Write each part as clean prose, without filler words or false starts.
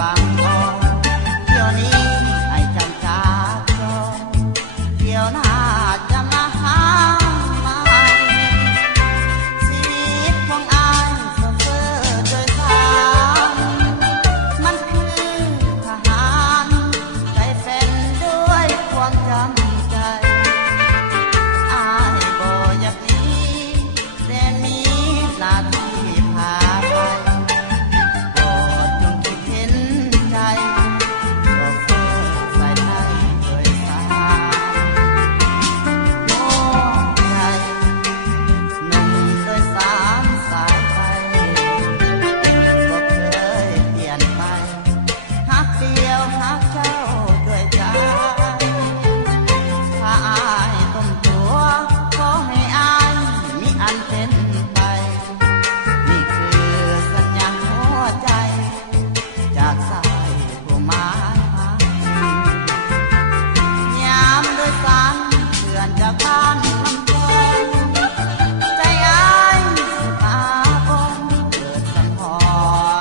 บางอ่อนเที่ยวนี้ไอ้จำจากจองเที่ยวหน้าจะมาหาใหม่ชีวิตของอ้ายเซ่อเฟ้อโดยสารมันคือทหารใจเป็นด้วยความจำใจอ้ายบ่อยากหนีแต่มีหน้าที่พาไปโปรดจงคิดเห็นใจโชเฟอร์สายไทยโดยสารโอ้ใจหนุ่มโดยสารสายไทยบ่เคยเปลี่ยนไปฮักเดียวฮักเจ้าด้วยใจถ้าอายต้มตัวขอให้อายมีอันเป็นไปนี่คือสัญญาหัวใจจากสายผู้หมายหายามโดยสารเพื่อนจากบ้านลำพองใจอายสุภาพงเกิดสังห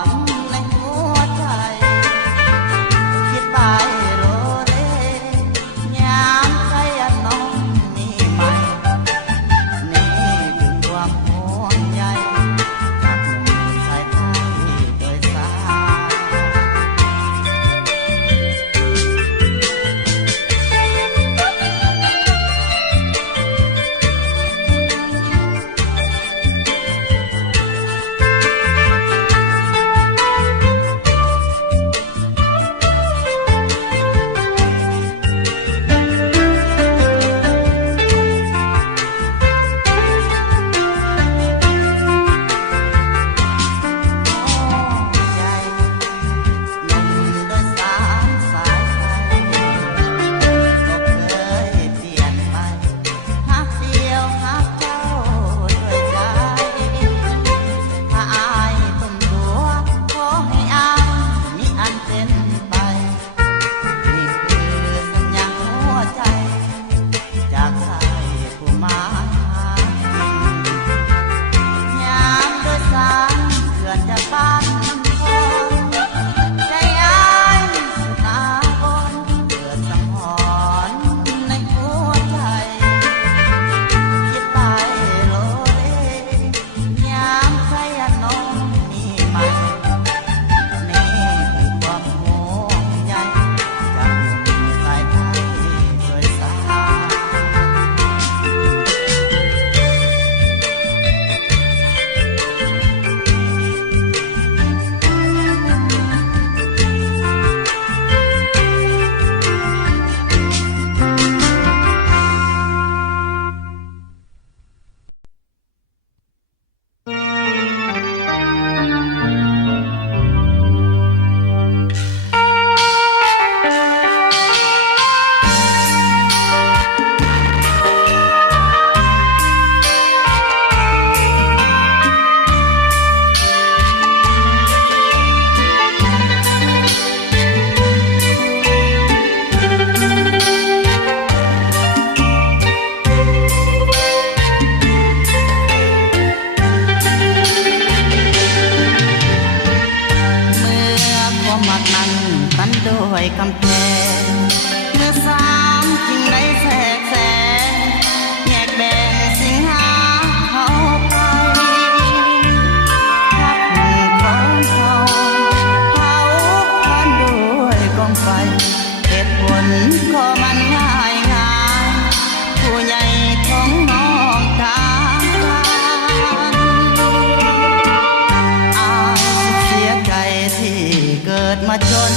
รณ์ในหัวใจคิดไปโลเลยามใจอันน้องมีไหมนี่คือความห่วงใยจากหนุ่มชายไทยโดยสารใจหนุ่มโดยสารสายไทยก็เคยเปลี่ยนไปฮักเดียวฮักเจ้าด้วยใจถ้าอายต้มตัวขอให้อายมีอันเป็นไปนี่คือสัญญาหัวใจจากสายผู้หมายหายามโดยสารเพื่อนจากบ้านลำพองใจอายสุดาบนเกิดสังหรณ์ในหัวใจคิดไปโลเลยามใจอันน้องมีไหมนี่คือความห่วงใยจากหนุ่มสายไทยโดยสารเมื่อความรักนั้นตันด้วยกำแพงเมื่อสามจึงได้แทรกแซงแยกแบ่งสิ่งหาเขาไปทักของเขาเผาพันด้วยกองไฟเหตุผลก็มันง่ายง่ายผู้ใหญ่ของน้องทางการอายเสียใจที่เกิดมาจน